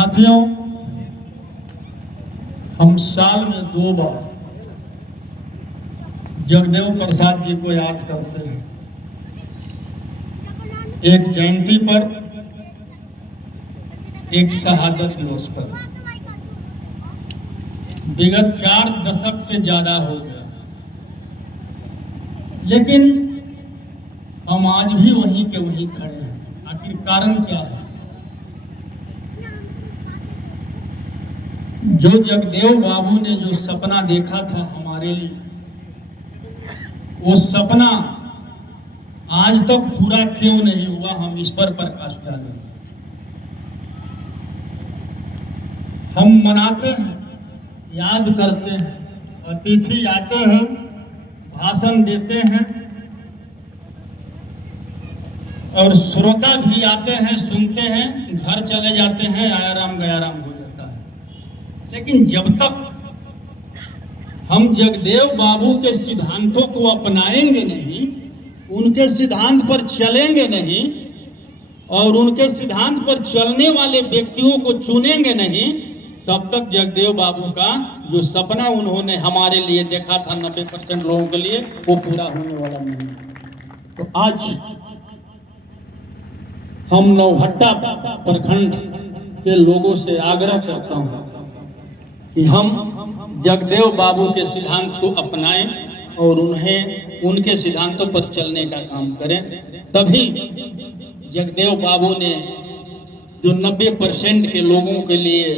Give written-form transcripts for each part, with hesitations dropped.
साथियों, हम साल में 2 बार जगदेव प्रसाद जी को याद करते हैं। एक जयंती पर, एक शहादत दिवस पर। विगत 4 दशक से ज्यादा हो गया, लेकिन हम आज भी वहीं के वहीं खड़े हैं। आखिर कारण क्या है? जो जगदेव बाबू ने जो सपना देखा था हमारे लिए, वो सपना आज तक पूरा क्यों नहीं हुआ, हम इस पर प्रकाश डालें। हम मनाते हैं, याद करते हैं, अतिथि आते हैं, भाषण देते हैं और श्रोता भी आते हैं, सुनते हैं, घर चले जाते हैं, आया राम गया राम हो जाता है। लेकिन जब तक हम जगदेव बाबू के सिद्धांतों को अपनाएंगे नहीं, उनके सिद्धांत पर चलेंगे नहीं और उनके सिद्धांत पर चलने वाले व्यक्तियों को चुनेंगे नहीं, तब तक जगदेव बाबू का जो सपना उन्होंने हमारे लिए देखा था 90% लोगों के लिए, वो पूरा होने वाला नहीं। तो आज हम नौहट्टा प्रखंड के लोगों से आग्रह करता हूं कि हम जगदेव बाबू के सिद्धांत को अपनाएं और उन्हें उनके सिद्धांतों पर चलने का काम करें। तभी जगदेव बाबू ने जो 90% के लोगों के लिए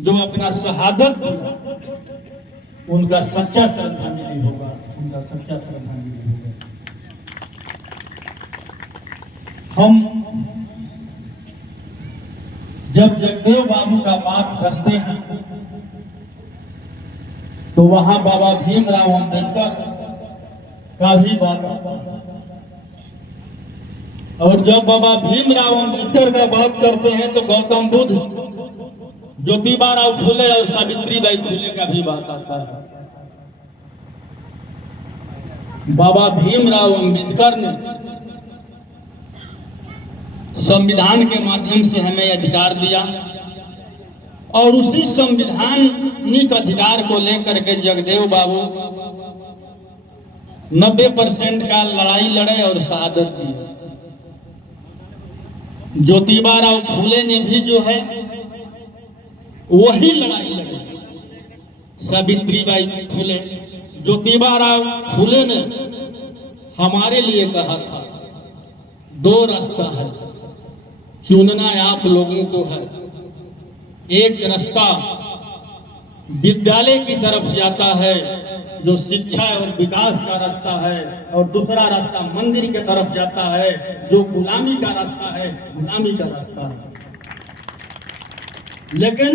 जो अपना शहादत दिया, उनका सच्चा श्रद्धांजलि होगा, उनका सच्चा श्रद्धांजलि होगा। हम जब जगदेव बाबू का बात करते हैं तो वहां बाबा भीमराव अंबेडकर का भी बात आता है, और जब बाबा भीमराव अंबेडकर का बात करते हैं तो गौतम बुद्ध, ज्योतिबा फूले और सावित्रीबाई फूले का भी बात आता है। बाबा भीमराव अंबेडकर ने संविधान के माध्यम से हमें अधिकार दिया और उसी संवैधानिक अधिकार को लेकर के जगदेव बाबू 90% का लड़ाई लड़े और शहादत दी। ज्योतिबा फूले ने भी जो है वही लड़ाई लड़ी। सावित्रीबाई फूले, ज्योतिबा फूले ने हमारे लिए कहा था 2 रास्ता है, चुनना आप लोगों को है। एक रास्ता विद्यालय की तरफ जाता है जो शिक्षा और विकास का रास्ता है, और दूसरा रास्ता मंदिर की तरफ जाता है जो गुलामी का रास्ता है, गुलामी का रास्ता है। लेकिन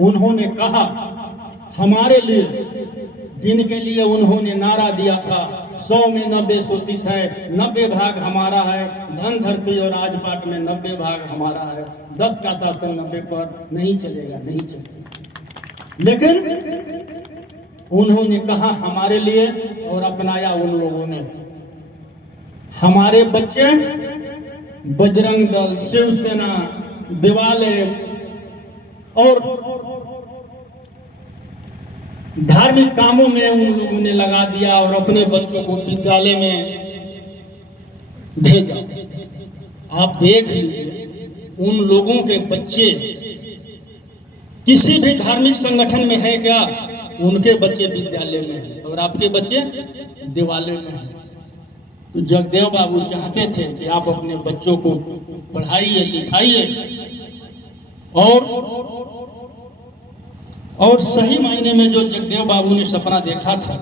उन्होंने कहा हमारे लिए, जिनके लिए उन्होंने नारा दिया था 100 में 90 शोषित है, 90 भाग हमारा है, धन धरती और राजपाट में 90 भाग हमारा है, 10 का शासन 90 पर नहीं चलेगा, नहीं चलेगा। लेकिन उन्होंने कहा हमारे लिए और अपनाया उन लोगों ने। हमारे बच्चे बजरंग दल, शिवसेना, दिवाले और धार्मिक कामों में उन लोगों ने लगा दिया और अपने बच्चों को विद्यालय में भेजा। आप देख लीजिए, उन लोगों के बच्चे किसी भी धार्मिक संगठन में है क्या? उनके बच्चे विद्यालय में हैं और आपके बच्चे दिवाले में हैं। तो जगदेव बाबू चाहते थे कि आप अपने बच्चों को पढ़ाइए, लिखाइए और सही मायने में जो जगदेव बाबू ने सपना देखा था,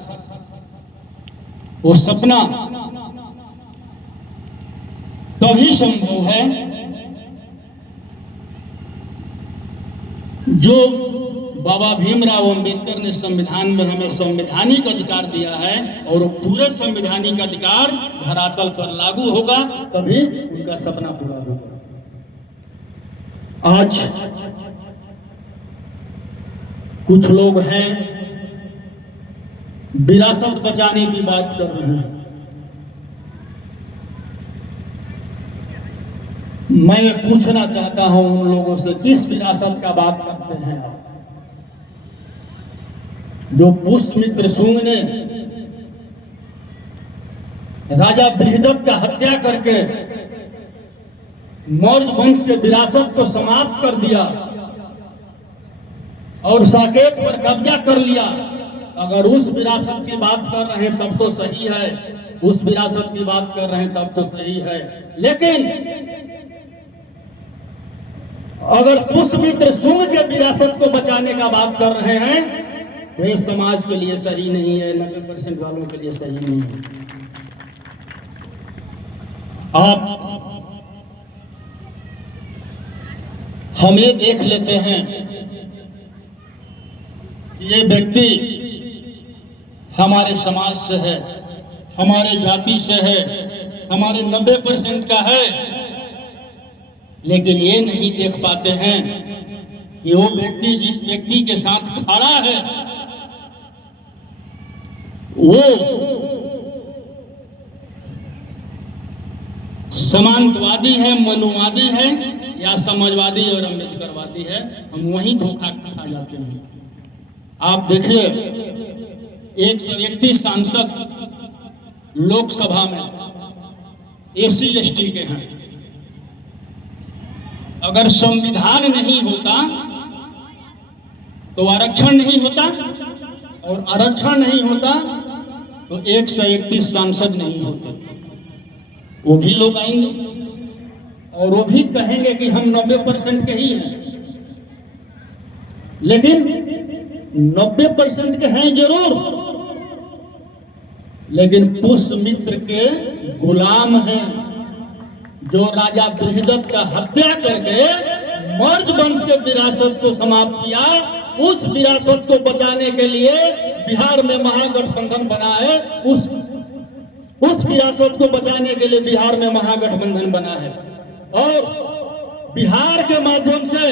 वो सपना तभी संभव है जो बाबा भीमराव अंबेडकर ने संविधान में हमें संवैधानिक अधिकार दिया है, और पूरे संवैधानिक अधिकार धरातल पर लागू होगा, तभी उनका सपना पूरा होगा। आज कुछ लोग हैं विरासत बचाने की बात कर रहे हैं। मैं पूछना चाहता हूं उन लोगों से, किस विरासत का बात करते हैं आप? जो पुष्यमित्र शुंग ने राजा बृहदत्त का हत्या करके मौर्य वंश के विरासत को समाप्त कर दिया और साकेत पर कब्जा कर लिया। अगर उस विरासत की बात कर रहे हैं तब तो सही है, उस विरासत की बात कर रहे हैं तब तो सही है। लेकिन अगर पुष्यमित्र शुंग के विरासत को बचाने का बात कर रहे हैं तो ये समाज के लिए सही नहीं है, 90% वालों के लिए सही नहीं है। आप हम ये देख लेते हैं कि ये व्यक्ति हमारे समाज से है, हमारे जाति से है, हमारे 90% का है, लेकिन ये नहीं देख पाते हैं कि वो व्यक्ति जिस व्यक्ति के साथ खड़ा है वो समांतवादी है, मनुवादी है या समाजवादी और अम्बेडकरवादी है। हम वही धोखा खा जाते हैं। आप देखिए 131 सांसद लोकसभा में एसी एसटी के हैं। अगर संविधान नहीं होता तो आरक्षण नहीं होता, और आरक्षण नहीं होता तो 131 सांसद नहीं होते। वो भी लोग आएंगे और वो भी कहेंगे कि हम 90% के ही हैं, लेकिन 90% के हैं जरूर, लेकिन पुष्यमित्र के गुलाम हैं, जो राजा बृहदत्त का हत्या करके मौर्य वंश के विरासत को समाप्त किया। उस विरासत को बचाने के लिए बिहार में महागठबंधन बना है। उस विरासत को बचाने के लिए बिहार में महागठबंधन बना है, और बिहार के माध्यम से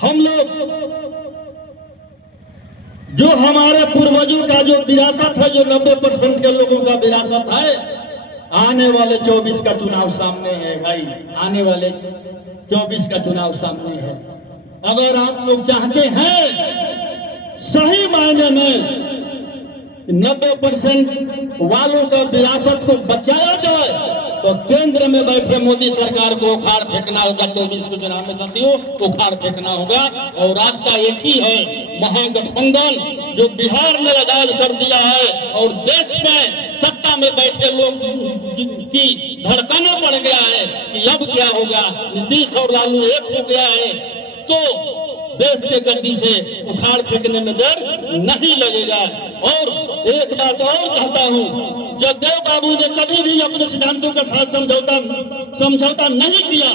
हम लोग जो हमारे पूर्वजों का जो विरासत है, जो 90% के लोगों का विरासत है, आने वाले 24 का चुनाव सामने है भाई, आने वाले 24 का चुनाव सामने है। अगर आप लोग चाहते हैं सही मायने में 90% वालों का विरासत को बचाया जाए तो केंद्र में बैठे मोदी सरकार को उखाड़ फेंकना होगा। 24 के चुनाव में साथियों उखाड़ फेंकना होगा, और रास्ता एक ही है, महागठबंधन, जो बिहार में राज कर दिया है और देश में सत्ता में बैठे लोग की धड़कने पड़ गया है कि अब क्या होगा, नीतीश और लालू एक हो गया है तो देश के गद्दी से उखाड़ फेंकने में देर नहीं लगेगा। और एक बात और कहता हूं, जगदेव बाबू ने कभी भी अपने सिद्धांतों के साथ समझौता नहीं किया।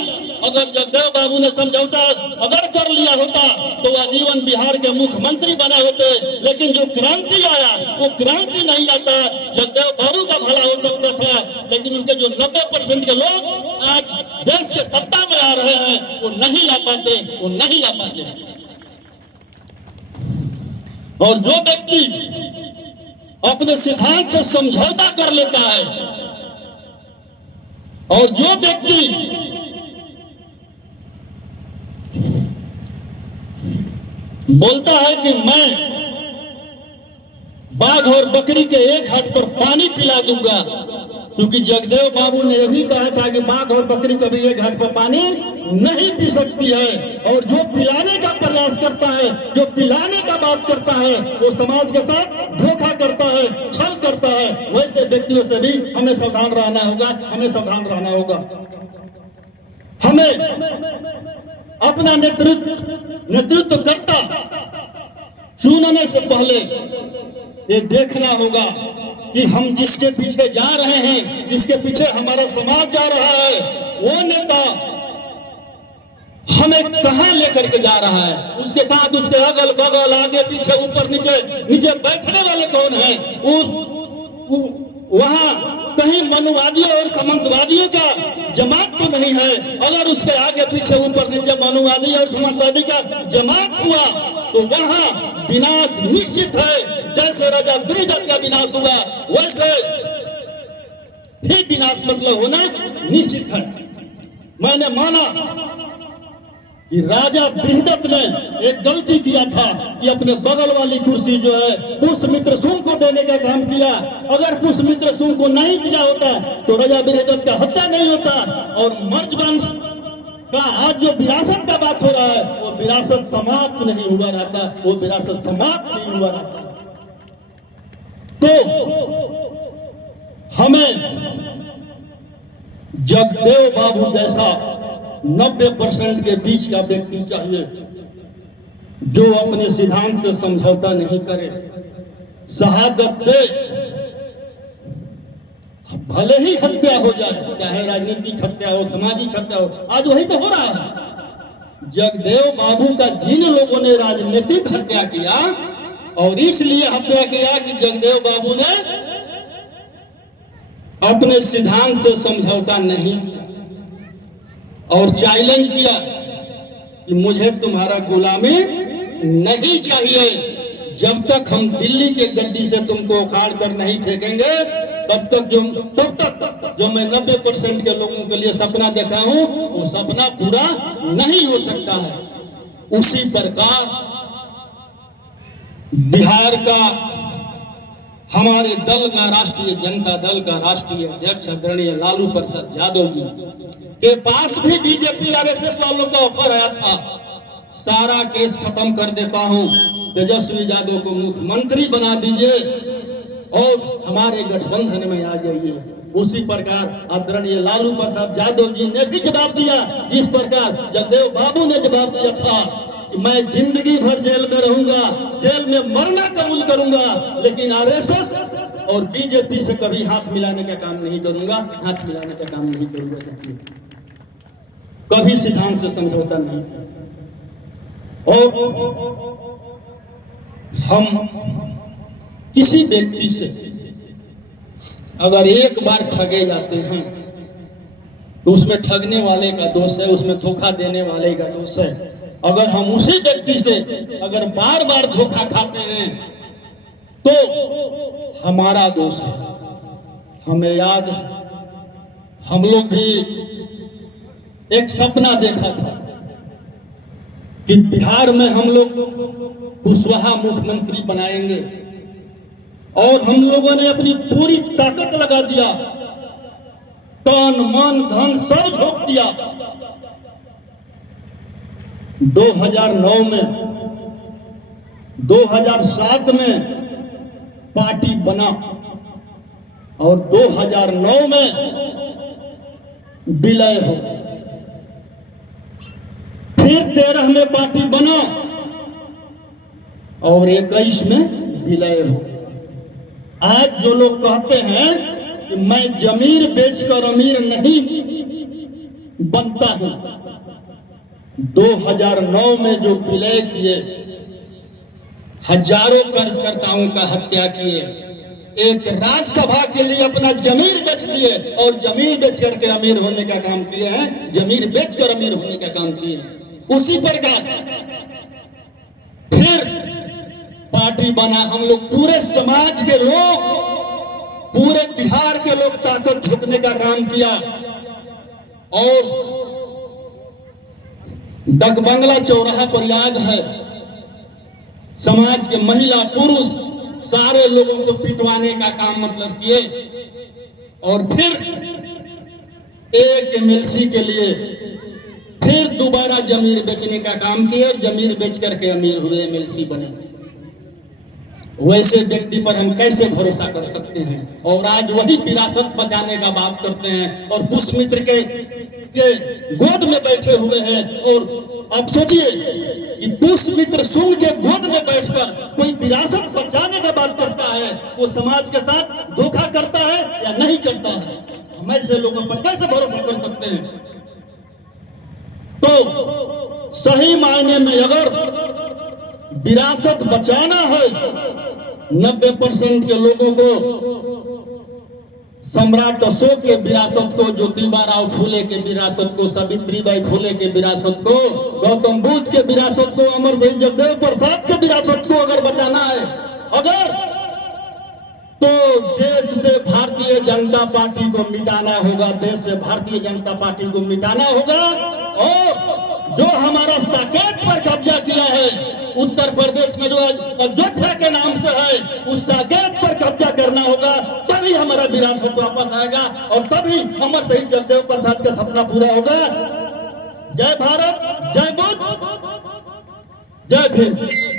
अगर जगदेव बाबू ने समझौता अगर कर लिया होता तो आजीवन बिहार के मुख्यमंत्री बने होते, लेकिन जो क्रांति आया वो क्रांति नहीं आता। जगदेव बाबू का भला हो सकता था, लेकिन उनके जो 90% के लोग आज देश के सत्ता में आ रहे हैं वो नहीं ला पाते, वो नहीं ला पाते। और जो व्यक्ति अपने सिद्धांत से समझौता कर लेता है, और जो व्यक्ति बोलता है कि मैं बाघ और बकरी के एक हाथ पर पानी पिला दूंगा, क्योंकि जगदेव बाबू ने भी कहा था कि बाघ और बकरी कभी एक हाथ पर पानी नहीं पी सकती है। और जो पिलाने का प्रयास करता है, जो पिलाने का बात करता है, वो समाज के साथ धोखा करता है, छल करता है। वैसे व्यक्तियों से भी हमें सावधान रहना होगा, हमें सावधान रहना होगा। हमें अपना नेतृत्व करता चुनने से पहले ये देखना होगा कि हम जिसके पीछे जा रहे हैं, जिसके पीछे हमारा समाज जा रहा है, वो नेता हमें कहां लेकर के जा रहा है, उसके साथ उसके अगल बगल आगे पीछे ऊपर नीचे बैठने वाले कौन हैं। वहां कहीं मनुवादियों और सामंतवादियों का जमात तो नहीं है। अगर उसके आगे पीछे ऊपर नीचे मनुवादी और सामंतवादी का जमात हुआ तो वहां विनाश निश्चित है। जैसे राजा बृहदत्त का विनाश हुआ वैसे ही विनाश मतलब होना निश्चित है। मैंने माना कि राजा बृहदत्त ने एक गलती किया था कि अपने बगल वाली कुर्सी जो है पुष्यमित्र शुंग को देने का काम किया। अगर पुष्यमित्र शुंग को नहीं दिया होता तो राजा बृहदत्त का हत्या नहीं होता और मर्ज वंश का आज जो विरासत का बात हो रहा है वो विरासत समाप्त नहीं हुआ रहता, वो विरासत समाप्त नहीं हुआ रहता। तो हमें जगदेव बाबू जैसा 90% के बीच का व्यक्ति चाहिए जो अपने सिद्धांत से समझौता नहीं करे, शहादत दे, भले ही हत्या हो जाए, चाहे राजनीतिक हत्या हो, सामाजिक हत्या हो। आज वही तो हो रहा है। जगदेव बाबू का जिन लोगों ने राजनीतिक हत्या किया और इसलिए हत्या किया कि जगदेव बाबू ने अपने सिद्धांत से समझौता नहीं किया और चैलेंज किया कि मुझे तुम्हारा गुलामी नहीं चाहिए, जब तक हम दिल्ली के गद्दी से तुमको उखाड़ कर नहीं फेंकेंगे तब तक जो मैं 90% के लोगों के लिए सपना देखा हूं वो सपना पूरा नहीं हो सकता है। उसी प्रकार बिहार का हमारे दल का, राष्ट्रीय जनता दल का राष्ट्रीय अध्यक्ष आदरणीय लालू प्रसाद यादव जी के पास भी बीजेपी आरएसएस वालों का ऑफर आया था, सारा केस खत्म कर देता हूं, तेजस्वी यादव को मुख्यमंत्री बना दीजिए और हमारे गठबंधन में आ जाइए। उसी प्रकार आदरणीय लालू प्रसाद यादव जी ने भी जवाब दिया, जिस प्रकार जगदेव बाबू ने जवाब दिया था कि मैं जिंदगी भर जेल में रहूंगा, जेल में मरना कबूल करूंगा, लेकिन आरएसएस और बीजेपी से कभी हाथ मिलाने का काम नहीं करूंगा, हाथ मिलाने का काम नहीं करूंगा, कभी सिद्धांत से समझौता नहीं। और हम किसी व्यक्ति से अगर एक बार ठगे जाते हैं तो उसमें ठगने वाले का दोष है, उसमें धोखा देने वाले का दोष है। अगर हम उसी व्यक्ति से अगर बार बार धोखा खाते हैं तो हमारा दोष है। हमें याद है, हम लोग भी एक सपना देखा था कि बिहार में हम लोग कुशवाहा मुख्यमंत्री बनाएंगे और हम लोगों ने अपनी पूरी ताकत लगा दिया, तन मन धन सब झोंक दिया। 2009 में 2007 में पार्टी बना और 2009 में विलय हो, फिर 13 में पार्टी बना और 21 में विलय हो। आज जो लोग कहते हैं कि मैं जमीर बेचकर अमीर नहीं बनता हूं, 2009 में जो विलय किए, हजारों कार्यकर्ताओं का हत्या किए, एक राज्यसभा के लिए अपना जमीर बेच दिए और जमीर बेच करके अमीर होने का काम किए हैं, जमीर बेचकर अमीर होने का काम किए हैं। उसी प्रकार फिर पार्टी बना, हम लोग पूरे समाज के लोग, पूरे बिहार के लोग ताकत झुकने का काम किया और डकबंगला चौराहा पर याद है, समाज के महिला पुरुष सारे लोगों को पिटवाने का काम मतलब किए और फिर एक एमएलसी के लिए फिर दोबारा जमीर बेचने का काम किए और जमीर बेच करके अमीर हुए, एमएलसी बने। वैसे व्यक्ति पर हम कैसे भरोसा कर सकते हैं? और आज वही विरासत बचाने का बात करते हैं और पुष्यमित्र के गोद में बैठे हुए हैं। और अब सोचिए कि पुष्यमित्र शुंग के गोद में बैठकर कोई विरासत बचाने का बात करता है, वो समाज के साथ धोखा करता है या नहीं करता है? हम ऐसे लोगों पर कैसे भरोसा कर सकते हैं? तो सही मायने में अगर विरासत बचाना है, 90% के लोगों को, सम्राट अशोक के विरासत को, ज्योतिबा फूले के विरासत को, सावित्रीबाई फूले के विरासत को, गौतम बुद्ध के विरासत को, अमर शहीद जगदेव प्रसाद के विरासत को अगर बचाना है, अगर तो देश से भारतीय जनता पार्टी को मिटाना होगा, देश से भारतीय जनता पार्टी को मिटाना होगा। और जो हमारा साकेत पर कब्जा किया है उत्तर प्रदेश में, जो अयोध्या के नाम से है, उस साकेत पर कब्जा करना होगा, तभी हमारा विरासत वापस आएगा और तभी अमर शहीद जगदेव प्रसाद का सपना पूरा होगा। जय भारत, जय बुद्ध, जय भीम।